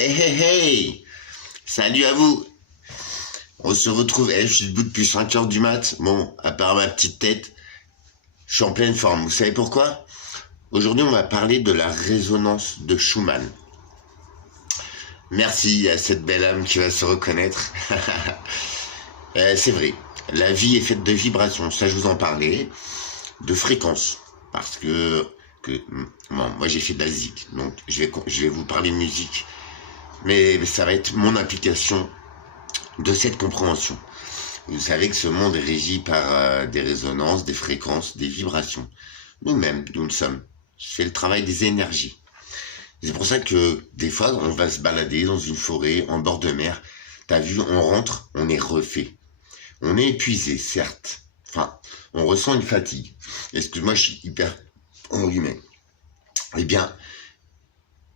Hey, hey, hey! Salut à vous! On se retrouve, je suis debout depuis 5 heures du mat. Bon, à part ma petite tête, je suis en pleine forme. Vous savez pourquoi? Aujourd'hui, on va parler de la résonance de Schumann. Merci à cette belle âme qui va se reconnaître. C'est vrai, la vie est faite de vibrations, ça je vous en parlais, de fréquences. Parce bon, moi j'ai fait de la musique, donc je vais vous parler de musique. Mais ça va être mon application de cette compréhension. Vous savez que ce monde est régi par des résonances, des fréquences, des vibrations. Nous-mêmes, nous le sommes. C'est le travail des énergies. C'est pour ça que des fois, on va se balader dans une forêt, en bord de mer. T'as vu, on rentre, on est refait. On est épuisé, certes. Enfin, on ressent une fatigue. Excuse-moi, je suis hyper enrhumé. Eh bien,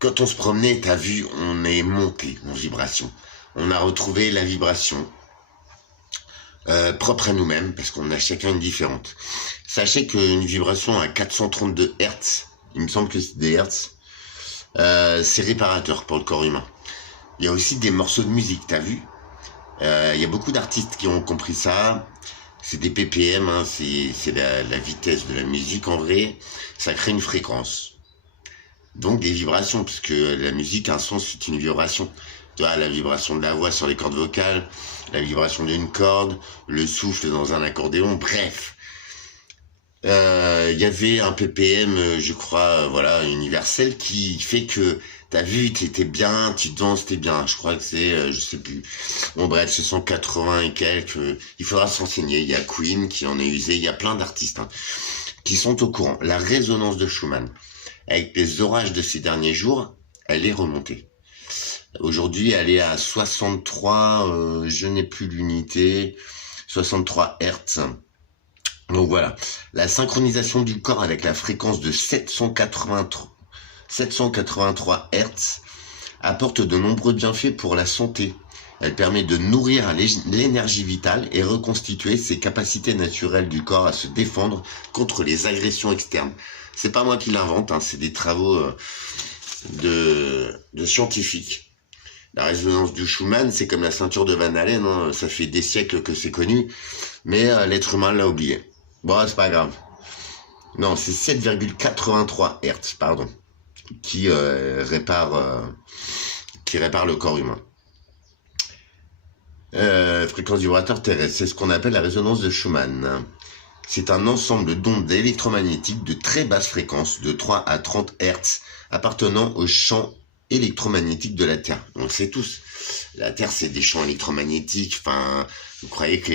quand on se promenait, t'as vu, on est monté en vibration. On a retrouvé la vibration propre à nous-mêmes, parce qu'on a chacun une différente. Sachez qu'une vibration à 432 Hz, il me semble que c'est des Hertz, c'est réparateur pour le corps humain. Il y a aussi des morceaux de musique, t'as vu? Il y a beaucoup d'artistes qui ont compris ça. C'est des ppm, hein, c'est la vitesse de la musique en vrai. Ça crée une fréquence. Donc des vibrations, parce que la musique, un son, c'est une vibration. Tu vois, la vibration de la voix sur les cordes vocales, la vibration d'une corde, le souffle dans un accordéon, bref. Il y avait un ppm, je crois, voilà, universel, qui fait que t'as vu, t'étais bien, tu danses, t'es bien. Je crois que c'est, je sais plus. Bon bref, ce sont 80 et quelques. Il faudra s'enseigner. Il y a Queen qui en est usé. Il y a plein d'artistes qui sont au courant. La résonance de Schumann, avec les orages de ces derniers jours, elle est remontée. Aujourd'hui, elle est à 63, je n'ai plus l'unité, 63 Hertz. Donc voilà, la synchronisation du corps avec la fréquence de 783 Hertz apporte de nombreux bienfaits pour la santé. Elle permet de nourrir l'énergie vitale et reconstituer ses capacités naturelles du corps à se défendre contre les agressions externes. C'est pas moi qui l'invente, hein, c'est des travaux de scientifiques. La résonance du Schumann, c'est comme la ceinture de Van Allen, hein. Ça fait des siècles que c'est connu, mais l'être humain l'a oublié. Bon, c'est pas grave. Non, c'est 7,83 Hertz, pardon, qui répare le corps humain. Fréquence vibratoire terrestre, c'est ce qu'on appelle la résonance de Schumann. C'est un ensemble d'ondes électromagnétiques de très basse fréquence, de 3 à 30 Hertz, appartenant au champ électromagnétique de la Terre. On le sait tous. La Terre, c'est des champs électromagnétiques. Enfin, vous croyez que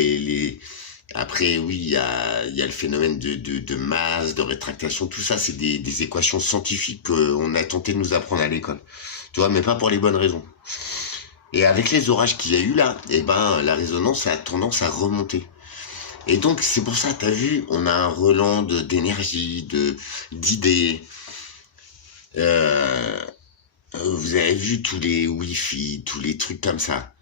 Après, oui, il y a le phénomène de masse, de rétractation. Tout ça, c'est des équations scientifiques qu'on a tenté de nous apprendre à l'école. Tu vois, mais pas pour les bonnes raisons. Et avec les orages qu'il y a eu là, eh ben, la résonance a tendance à remonter. Et donc, c'est pour ça, t'as vu, on a un relent d'énergie, d'idées. Vous avez vu tous les Wi-Fi, tous les trucs comme ça.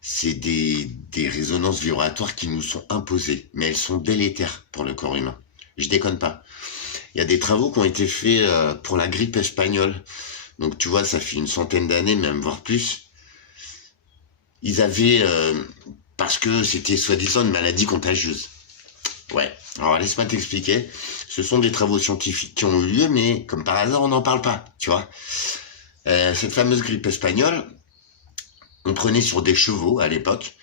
C'est des résonances vibratoires qui nous sont imposées, mais elles sont délétères pour le corps humain. Je déconne pas. Il y a des travaux qui ont été faits pour la grippe espagnole. Donc tu vois, ça fait une centaine d'années, même voire plus. Ils avaient, parce que c'était soi-disant une maladie contagieuse. Ouais, alors laisse-moi t'expliquer. Ce sont des travaux scientifiques qui ont eu lieu, mais comme par hasard, on n'en parle pas, tu vois. Cette fameuse grippe espagnole, on prenait sur des chevaux à l'époque,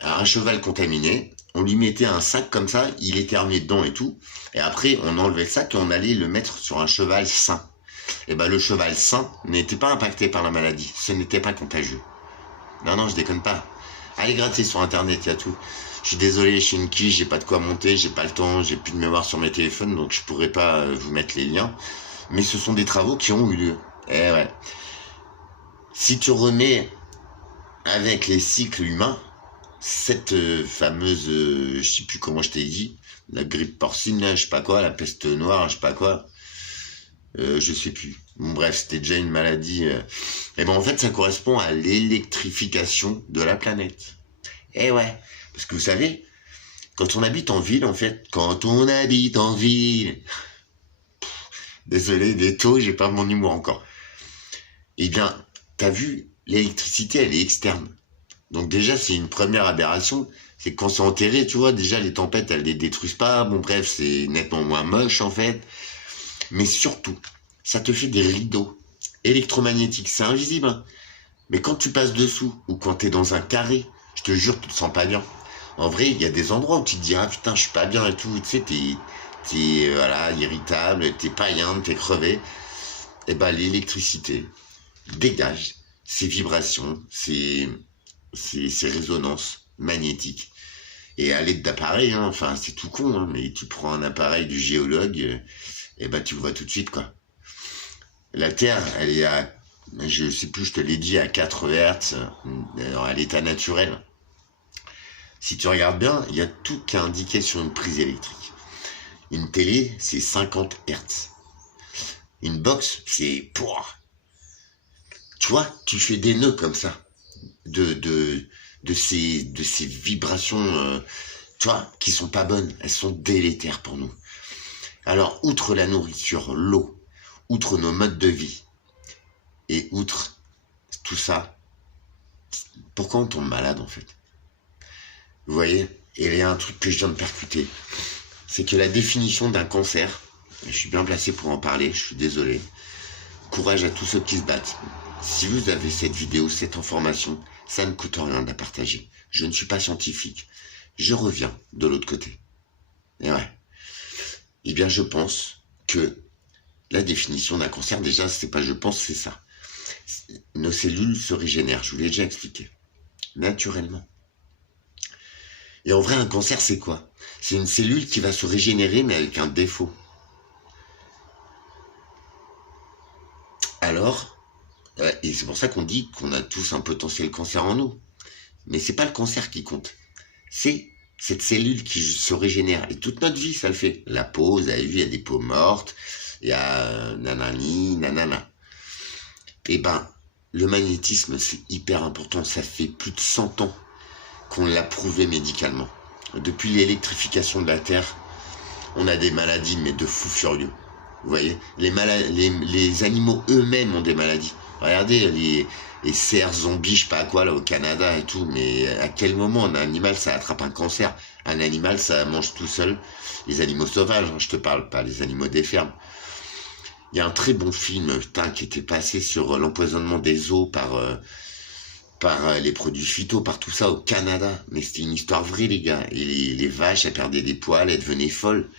un cheval contaminé, on lui mettait un sac comme ça, il était armé dedans et tout, et après on enlevait le sac et on allait le mettre sur un cheval sain. Et ben le cheval sain n'était pas impacté par la maladie, ce n'était pas contagieux. Non, je déconne pas. Allez gratter sur internet, il y a tout. Je suis désolé, je suis une quiche, j'ai pas de quoi monter, j'ai pas le temps, j'ai plus de mémoire sur mes téléphones, donc je pourrais pas vous mettre les liens. Mais ce sont des travaux qui ont eu lieu. Eh ouais. Si tu remets avec les cycles humains, cette fameuse, je sais plus comment je t'ai dit, la grippe porcine, là, je sais pas quoi, la peste noire, je sais pas quoi, je sais plus. Bon, bref, c'était déjà une maladie. Et ben en fait, ça correspond à l'électrification de la planète. Eh ouais, parce que vous savez, quand on habite en ville, en fait, quand on habite en ville, désolé, des taux, j'ai pas mon humour encore. Eh bien, t'as vu, l'électricité, elle est externe. Donc déjà, c'est une première aberration. C'est que quand c'est enterré, tu vois, déjà, les tempêtes, elles les détruisent pas. Bon, bref, c'est nettement moins moche, en fait. Mais surtout, ça te fait des rideaux électromagnétiques. C'est invisible, hein. Mais quand tu passes dessous, ou quand t'es dans un carré, je te jure, tu te sens pas bien. En vrai, il y a des endroits où tu te dis, ah putain, je suis pas bien et tout. Tu sais, voilà, irritable, t'es païen, t'es crevé. Et ben, l'électricité dégage ces vibrations, ces résonances magnétiques. Et à l'aide d'appareils, hein, enfin, c'est tout con, hein, mais tu prends un appareil du géologue, et ben, tu le vois tout de suite, quoi. La Terre, elle est à, je sais plus, je te l'ai dit, à 4 Hertz, à l'état naturel. Si tu regardes bien, il y a tout qui est indiqué sur une prise électrique. Une télé, c'est 50 Hertz. Une box, c'est... Tu vois, tu fais des nœuds comme ça, de ces vibrations, tu vois, qui sont pas bonnes. Elles sont délétères pour nous. Alors, outre la nourriture, l'eau, outre nos modes de vie, et outre tout ça, pourquoi on tombe malade, en fait? Vous voyez? Et il y a un truc que je viens de percuter. C'est que la définition d'un cancer, je suis bien placé pour en parler, je suis désolé. Courage à tous ceux qui se battent. Si vous avez cette vidéo, cette information, ça ne coûte rien de la partager. Je ne suis pas scientifique. Je reviens de l'autre côté. Et ouais. Eh bien, je pense que la définition d'un cancer, déjà, c'est pas je pense, c'est ça. Nos cellules se régénèrent, je vous l'ai déjà expliqué. Naturellement. Et en vrai, un cancer, c'est quoi? C'est une cellule qui va se régénérer, mais avec un défaut. Alors, et c'est pour ça qu'on dit qu'on a tous un potentiel cancer en nous. Mais c'est pas le cancer qui compte. C'est cette cellule qui se régénère. Et toute notre vie, ça le fait. La peau, vous avez vu, il y a des peaux mortes, il y a nanani, nanana. Et ben, le magnétisme, c'est hyper important. Ça fait plus de 100 ans qu'on l'a prouvé médicalement. Depuis l'électrification de la Terre, on a des maladies, mais de fous furieux. Vous voyez, les animaux eux-mêmes ont des maladies. Regardez les cerfs zombies, je sais pas quoi, là, au Canada et tout, mais à quel moment un animal, ça attrape un cancer? Un animal, ça mange tout seul. Les animaux sauvages, hein, je te parle pas, les animaux des fermes. Il y a un très bon film, putain, qui était passé sur l'empoisonnement des eaux par les produits phyto, par tout ça au Canada. Mais c'était une histoire vraie, les gars. Et les vaches, elles perdaient des poils, elles devenaient folles.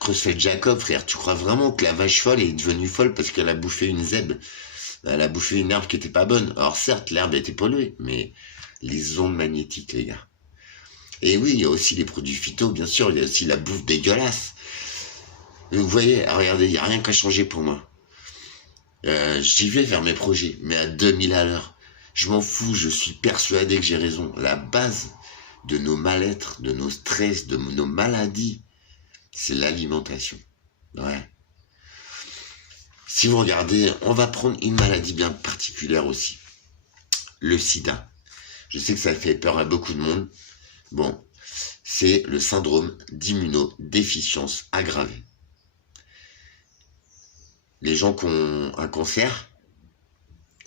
Creutzfeldt Jacob, frère, tu crois vraiment que la vache folle est devenue folle parce qu'elle a bouffé une zèbre? Elle a bouffé une herbe qui était pas bonne. Alors certes, l'herbe était polluée, mais les ondes magnétiques, les gars. Et oui, il y a aussi les produits phyto, bien sûr, il y a aussi la bouffe dégueulasse. Et vous voyez, regardez, il n'y a rien qu'à changer pour moi. J'y vais vers mes projets, mais à 2000 à l'heure. Je m'en fous, je suis persuadé que j'ai raison. La base de nos mal-être, de nos stress, de nos maladies, c'est l'alimentation. Ouais. Si vous regardez, on va prendre une maladie bien particulière aussi. Le sida. Je sais que ça fait peur à beaucoup de monde. Bon, c'est le syndrome d'immunodéficience aggravée. Les gens qui ont un cancer,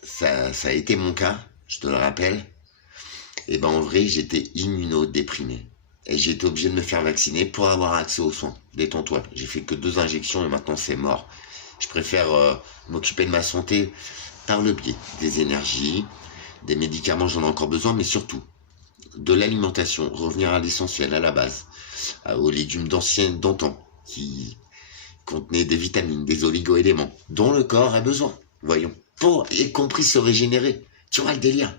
ça a été mon cas, je te le rappelle. Et ben en vrai, j'étais immunodéprimé. Et j'ai été obligé de me faire vacciner pour avoir accès aux soins. Détends-toi, j'ai fait que 2 injections et maintenant c'est mort. Je préfère m'occuper de ma santé par le biais des énergies, des médicaments, j'en ai encore besoin, mais surtout de l'alimentation, revenir à l'essentiel, à la base, aux légumes d'antan, qui contenaient des vitamines, des oligo-éléments, dont le corps a besoin, voyons, pour, y compris se régénérer. Tu vois le délire?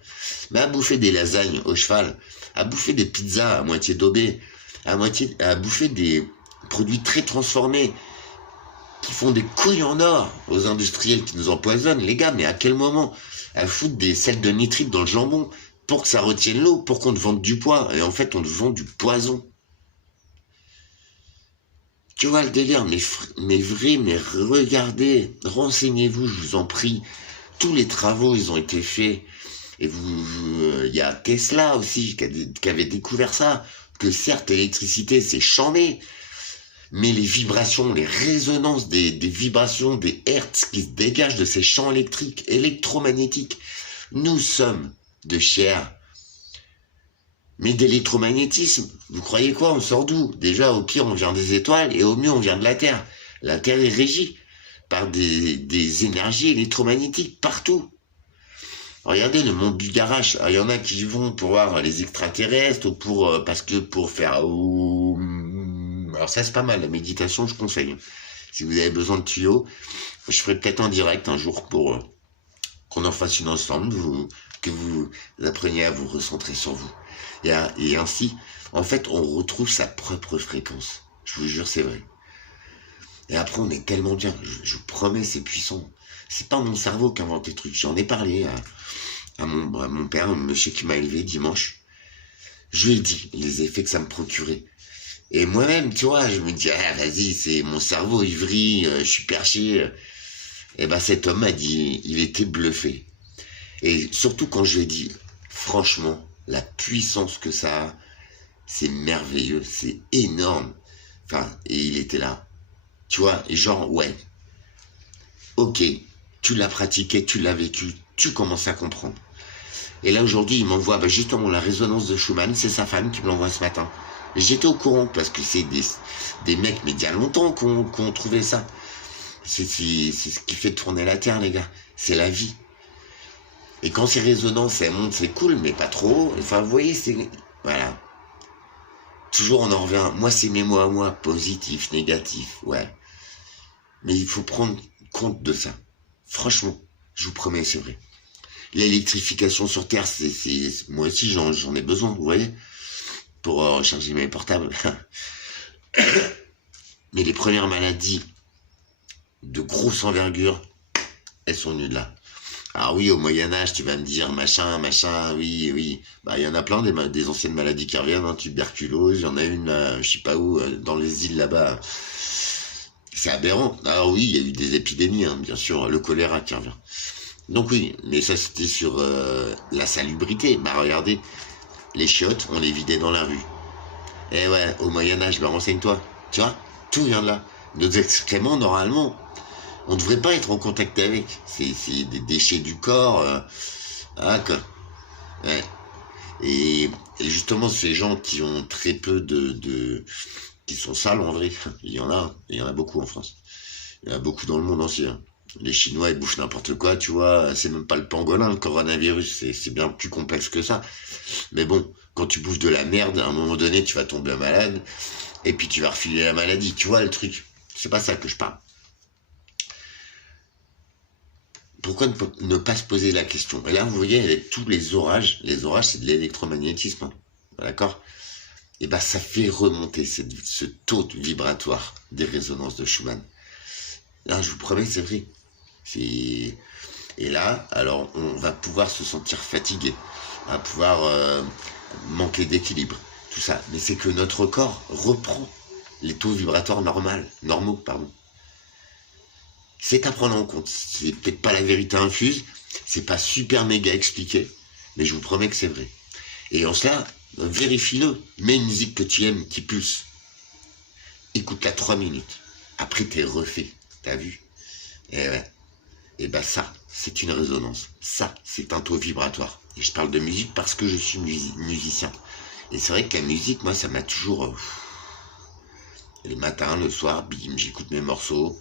Mais à bouffer des lasagnes au cheval, à bouffer des pizzas à moitié daubées, à bouffer des produits très transformés, qui font des couilles en or aux industriels qui nous empoisonnent, les gars, mais à quel moment? À foutre des sels de nitrite dans le jambon pour que ça retienne l'eau, pour qu'on te vende du poids, et en fait on te vend du poison. Tu vois le délire, mais vrai, mais regardez, renseignez-vous, je vous en prie. Tous les travaux, ils ont été faits. Et il y a Tesla aussi qui avait découvert ça, que certes l'électricité c'est chambé, mais les vibrations, les résonances des vibrations, des hertz qui se dégagent de ces champs électriques, électromagnétiques, Nous sommes de chair, mais d'électromagnétisme. Vous croyez quoi? On sort d'où? Déjà, au pire, on vient des étoiles, et au mieux, on vient de la Terre. La Terre est régie par des énergies électromagnétiques partout. Regardez le monde du garage. Il y en a qui y vont pour voir les extraterrestres ou parce que pour faire. Alors ça c'est pas mal. La méditation, je conseille. Si vous avez besoin de tuyaux, je ferai peut-être en direct un jour pour qu'on en fasse une ensemble, que vous appreniez à vous recentrer sur vous. Et ainsi, en fait, on retrouve sa propre fréquence. Je vous jure, c'est vrai. Et après, on est tellement bien. Je vous promets, c'est puissant. C'est pas mon cerveau qui invente les trucs. J'en ai parlé à mon père, un monsieur qui m'a élevé dimanche. Je lui ai dit les effets que ça me procurait. Et moi-même, tu vois, je me dis, ah, vas-y, c'est mon cerveau, il vrille, je suis perché. Et ben, cet homme m'a dit, il était bluffé. Et surtout quand je lui ai dit, franchement, la puissance que ça a, c'est merveilleux, c'est énorme. Enfin, et il était là. Tu vois, et genre, ouais, ok, tu l'as pratiqué, tu l'as vécu, tu commences à comprendre. Et là, aujourd'hui, il m'envoie justement la résonance de Schumann, c'est sa femme qui me l'envoie ce matin. J'étais au courant, parce que c'est des mecs, mais il y a longtemps qu'on trouvait ça. C'est ce qui fait tourner la Terre, les gars. C'est la vie. Et quand ces résonances, elles montent, c'est cool, mais pas trop. Enfin, vous voyez, c'est... Voilà. Toujours, on en revient. Moi, c'est mes mots à moi, positif, négatif, ouais. Mais il faut prendre compte de ça. Franchement, je vous promets, c'est vrai. L'électrification sur Terre, moi aussi, j'en ai besoin, vous voyez, pour recharger mes portables. Mais les premières maladies de grosse envergure, elles sont venues de là. Alors oui, au Moyen-Âge, tu vas me dire, machin, oui. Bah, il y en a plein des anciennes maladies qui reviennent, hein, tuberculose, il y en a une, je sais pas où, dans les îles là-bas. C'est aberrant. Alors oui, il y a eu des épidémies, hein, bien sûr, le choléra qui revient. Donc oui, mais ça c'était sur la salubrité. Bah regardez, les chiottes, on les vidait dans la rue. Eh ouais, au Moyen-Âge, bah renseigne-toi. Tu vois, tout vient de là. Nos excréments, normalement, on ne devrait pas être en contact avec. C'est des déchets du corps. Ah, quoi. Ouais. Et justement, ces gens qui ont très peu qui sont sales en vrai, il y en a beaucoup en France. Il y en a beaucoup dans le monde entier. Hein. Les Chinois, ils bouffent n'importe quoi, tu vois. C'est même pas le pangolin, le coronavirus. C'est bien plus complexe que ça. Mais bon, quand tu bouffes de la merde, à un moment donné, tu vas tomber malade. Et puis tu vas refiler la maladie. Tu vois le truc. C'est pas ça que je parle. Pourquoi ne pas se poser la question? Et là, vous voyez, avec tous les orages c'est de l'électromagnétisme. Hein. D'accord? Et ben, ça fait remonter ce taux vibratoire des résonances de Schumann. Là, je vous promets, c'est vrai. Et là, alors, on va pouvoir se sentir fatigué, on va pouvoir manquer d'équilibre, tout ça. Mais c'est que notre corps reprend les taux vibratoires normaux, pardon. C'est à prendre en compte. C'est peut-être pas la vérité infuse, c'est pas super méga expliqué, mais je vous promets que c'est vrai. Et en cela, vérifie-le. Mets une musique que tu aimes, qui pulse. Écoute-la 3 minutes. Après, t'es refait. T'as vu? Et ouais. Et ben ça, c'est une résonance. Ça, c'est un taux vibratoire. Et je parle de musique parce que je suis musicien. Et c'est vrai que la musique, moi, ça m'a toujours... les matins, le soir, bim, j'écoute mes morceaux.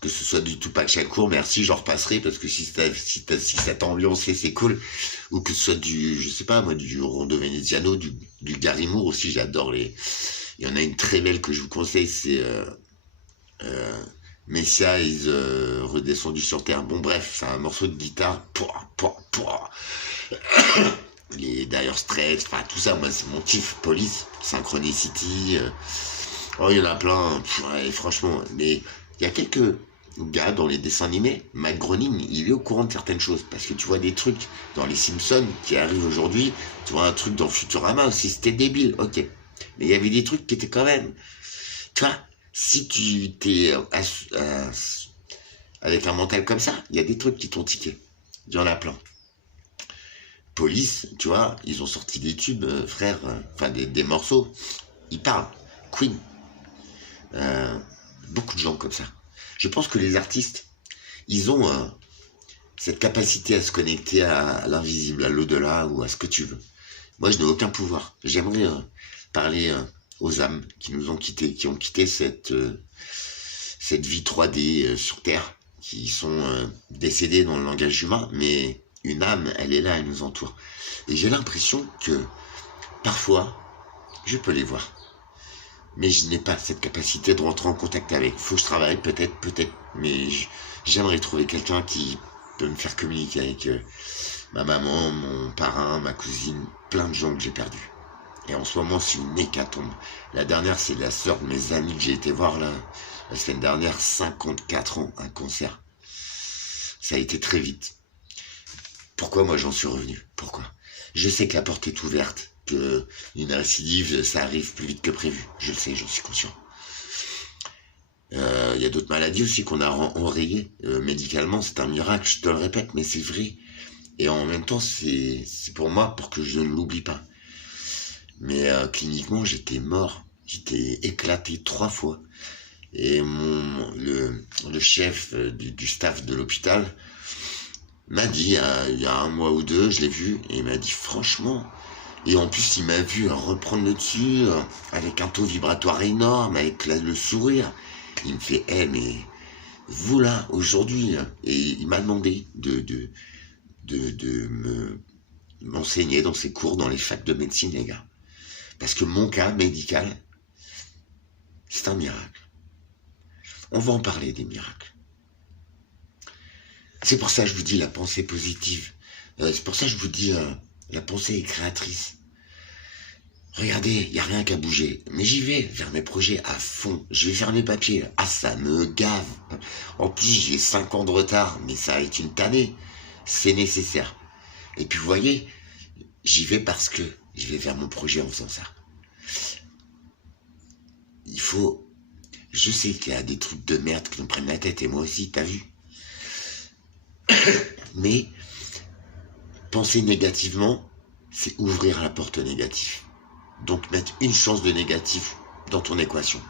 Que ce soit du Tupac Shakur, merci, j'en repasserai parce que si ça t'a ambiancé, c'est cool. Ou que ce soit je sais pas, moi, du Rondo Veneziano, du Gary Moore aussi, j'adore les... Il y en a une très belle que je vous conseille, c'est... Messia is redescendu sur terre. Bon bref, c'est un morceau de guitare. Les Dire Straits, enfin tout ça, moi c'est mon kiff. Police, Synchronicity. Oh, il y en a plein. Ouais, franchement, mais il y a quelques gars dans les dessins animés. Matt Groening, il est au courant de certaines choses. Parce que tu vois des trucs dans les Simpsons qui arrivent aujourd'hui. Tu vois un truc dans Futurama aussi, c'était débile, ok. Mais il y avait des trucs qui étaient quand même... Tu vois, si tu t'es avec un mental comme ça, il y a des trucs qui t'ont tiqué. Il y en a plein. Police, tu vois, ils ont sorti des tubes, frère, enfin des morceaux. Ils parlent. Queen. Beaucoup de gens comme ça. Je pense que les artistes, ils ont cette capacité à se connecter à l'invisible, à l'au-delà ou à ce que tu veux. Moi, je n'ai aucun pouvoir. J'aimerais parler aux âmes qui nous ont quittés, qui ont quitté cette vie 3D sur Terre, qui sont décédées dans le langage humain, mais une âme, elle est là, elle nous entoure. Et j'ai l'impression que parfois, je peux les voir. Mais je n'ai pas cette capacité de rentrer en contact avec. Faut que je travaille, peut-être, mais j'aimerais trouver quelqu'un qui peut me faire communiquer avec ma maman, mon parrain, ma cousine, plein de gens que j'ai perdus. Et en ce moment, c'est une hécatombe. La dernière, c'est la sœur de mes amis que j'ai été voir là, la semaine dernière, 54 ans, un concert. Ça a été très vite. Pourquoi moi j'en suis revenu? Pourquoi? Je sais que la porte est ouverte, que une récidive, ça arrive plus vite que prévu. Je le sais, j'en suis conscient. Il y a d'autres maladies aussi qu'on a enrayées. Médicalement, c'est un miracle, je te le répète, mais c'est vrai. Et en même temps, c'est pour moi, pour que je ne l'oublie pas. Mais cliniquement, j'étais mort. J'étais éclaté 3 fois. Et le chef du staff de l'hôpital m'a dit, il y a 1 mois ou 2, je l'ai vu, et il m'a dit, franchement... Et en plus, il m'a vu reprendre le dessus, avec un taux vibratoire énorme, avec le sourire. Il me fait, mais vous là, aujourd'hui, et il m'a demandé de m'enseigner dans ses cours, dans les facs de médecine, les gars. Parce que mon cas médical, c'est un miracle. On va en parler des miracles. C'est pour ça que je vous dis la pensée positive. C'est pour ça que je vous dis la pensée est créatrice. Regardez, il n'y a rien qu'à bouger. Mais j'y vais vers mes projets à fond. Je vais faire mes papiers. Ah, ça me gave. En plus, j'ai 5 ans de retard, mais ça va être une tannée. C'est nécessaire. Et puis, vous voyez, j'y vais parce que je vais vers mon projet en faisant ça. Il faut... Je sais qu'il y a des trucs de merde qui nous prennent la tête, et moi aussi, t'as vu? Mais penser négativement, c'est ouvrir la porte négative. Donc mettre une chance de négatif dans ton équation.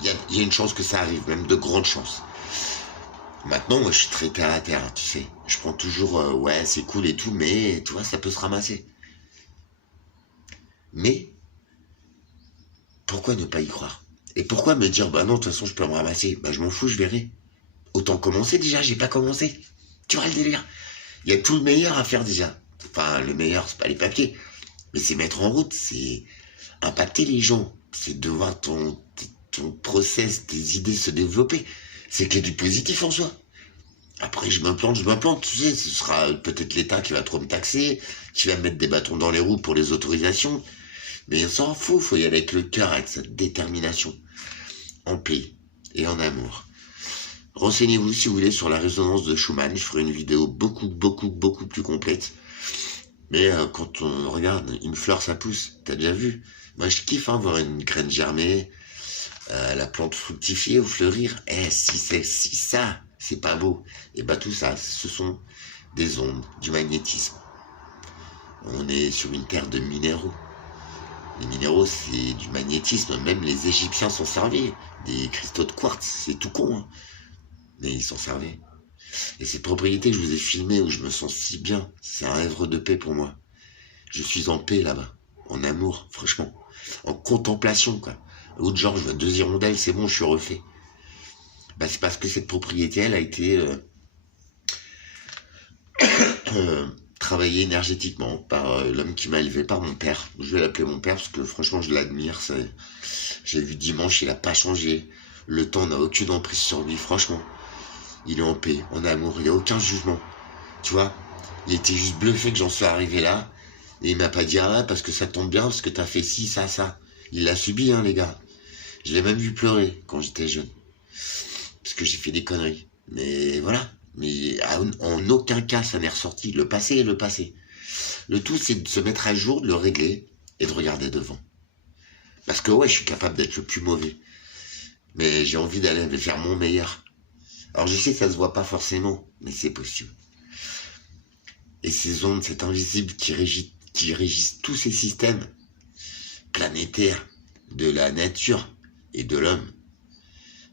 Il y a une chance que ça arrive, même de grandes chances. Maintenant, moi, je suis très terre à terre, tu sais. Je prends toujours, ouais, c'est cool et tout, mais, tu vois, ça peut se ramasser. Mais, pourquoi ne pas y croire? Et pourquoi me dire, bah non, de toute façon, je peux me ramasser? Bah, je m'en fous, je verrai. Autant commencer déjà, j'ai pas commencé. Tu vois le délire? Il y a tout le meilleur à faire déjà. Enfin, le meilleur, c'est pas les papiers. Mais c'est mettre en route, c'est impacter les gens. C'est de voir ton process, tes idées se développer. C'est qu'il y a du positif en soi. Après, je m'implante, tu sais, ce sera peut-être l'État qui va trop me taxer, qui va mettre des bâtons dans les roues pour les autorisations. Mais on s'en fout, faut y aller avec le cœur, avec cette détermination. En paix et en amour. Renseignez-vous si vous voulez sur la résonance de Schumann. Je ferai une vidéo beaucoup plus complète. Mais quand on regarde, une fleur ça pousse, t'as déjà vu? Moi je kiffe voir une graine germer, la plante fructifier ou fleurir. Si ça, c'est pas beau. Et bah tout ça, ce sont des ondes, du magnétisme. On est sur une terre de minéraux. Les minéraux, c'est du magnétisme. Même les Égyptiens s'en servaient. Des cristaux de quartz, c'est tout con, hein. Mais ils s'en servaient. Et cette propriété que je vous ai filmée où je me sens si bien, c'est un havre de paix pour moi. Je suis en paix là-bas, en amour, franchement, en contemplation, quoi. L'autre genre, je vois 2 hirondelles, c'est bon, je suis refait. Bah, c'est parce que cette propriété, elle a été travaillée énergétiquement par l'homme qui m'a élevé, par mon père. Je vais l'appeler mon père parce que franchement, je l'admire. J'ai vu dimanche, il a pas changé. Le temps n'a aucune emprise sur lui, franchement. Il est en paix, en amour, il n'y a aucun jugement. Tu vois, il était juste bluffé que j'en sois arrivé là. Et il m'a pas dit, ah, parce que ça tombe bien, parce que t'as fait ci, ça. Il l'a subi, hein, les gars. Je l'ai même vu pleurer quand j'étais jeune. Parce que j'ai fait des conneries. Mais voilà. Mais en aucun cas, ça n'est ressorti. Le passé est le passé. Le tout, c'est de se mettre à jour, de le régler et de regarder devant. Parce que ouais, je suis capable d'être le plus mauvais. Mais j'ai envie d'aller vers mon meilleur. Alors je sais que ça se voit pas forcément, mais c'est possible. Et ces ondes, cet invisible qui régissent tous ces systèmes planétaires de la nature et de l'homme,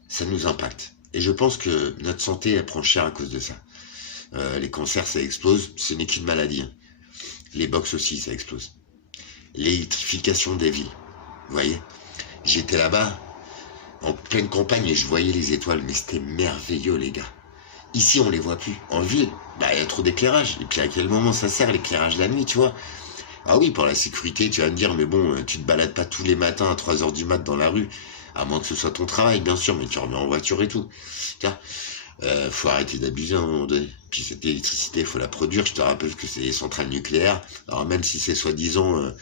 ça nous impacte. Et je pense que notre santé, elle prend cher à cause de ça. Les cancers, ça explose. Ce n'est qu'une maladie, hein. Les box aussi, ça explose. L'électrification des villes. Vous voyez, j'étais là-bas, en pleine campagne, et je voyais les étoiles, mais c'était merveilleux, les gars. Ici, on les voit plus. En ville, bah, il y a trop d'éclairage. Et puis, à quel moment ça sert, l'éclairage la nuit, tu vois? Ah oui, pour la sécurité, tu vas me dire, mais bon, tu te balades pas tous les matins à 3 heures du mat dans la rue, à moins que ce soit ton travail, bien sûr, mais tu reviens en voiture et tout. Tiens, faut arrêter d'abuser à un moment donné. Puis cette électricité, faut la produire. Je te rappelle que c'est des centrales nucléaires. Alors même si c'est soi-disant,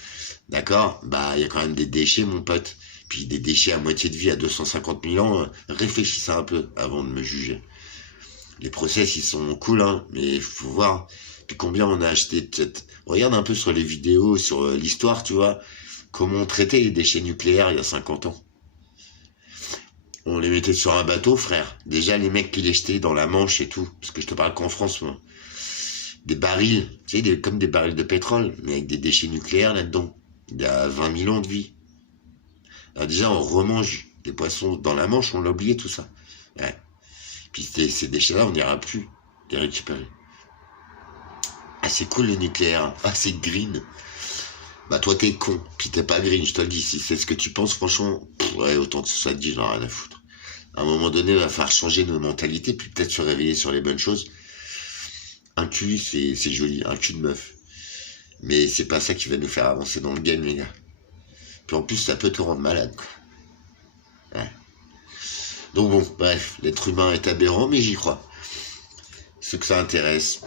d'accord, bah il y a quand même des déchets, mon pote. Puis des déchets à moitié de vie à 250 000 ans. Réfléchissez un peu avant de me juger. Les process, ils sont cool, hein, mais faut voir. Puis combien on a acheté de cette... Regarde un peu sur les vidéos, sur l'histoire, tu vois, comment on traitait les déchets nucléaires il y a 50 ans. On les mettait sur un bateau, frère. Déjà, les mecs qui les jetaient dans la Manche et tout. Parce que je te parle qu'en France, moi. Des barils, tu sais, comme des barils de pétrole, mais avec des déchets nucléaires là-dedans. Il y a 20 000 ans de vie. Alors déjà, on remange des poissons dans la Manche, on l'a oublié tout ça. Ouais. Puis ces déchets-là, on n'ira plus les récupérer. Ah, c'est cool le nucléaire. Ah, c'est green. Bah toi, t'es con. Puis t'es pas green, je te le dis. Si c'est ce que tu penses, franchement, ouais, autant que ce soit dit, j'en ai rien à foutre. À un moment donné, il va falloir changer nos mentalités, puis peut-être se réveiller sur les bonnes choses. Un cul, c'est joli, un cul de meuf. Mais c'est pas ça qui va nous faire avancer dans le game, les gars. Puis en plus, ça peut te rendre malade, quoi. Ouais. Donc bon, bref, l'être humain est aberrant, mais j'y crois. Ceux que ça intéresse,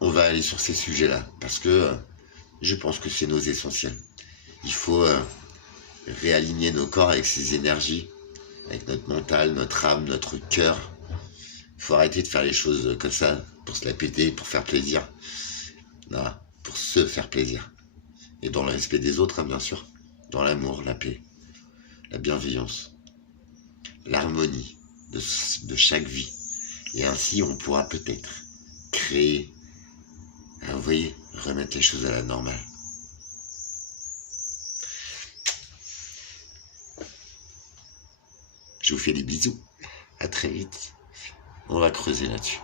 on va aller sur ces sujets-là, parce que je pense que c'est nos essentiels. Il faut réaligner nos corps avec ces énergies, avec notre mental, notre âme, notre cœur. Il faut arrêter de faire les choses comme ça, pour se la péter, pour faire plaisir. Non, pour se faire plaisir. Et dans le respect des autres, hein, bien sûr. Dans l'amour, la paix, la bienveillance, l'harmonie de chaque vie. Et ainsi, on pourra peut-être créer, vous voyez, remettre les choses à la normale. Je vous fais des bisous. À très vite. On va creuser là-dessus.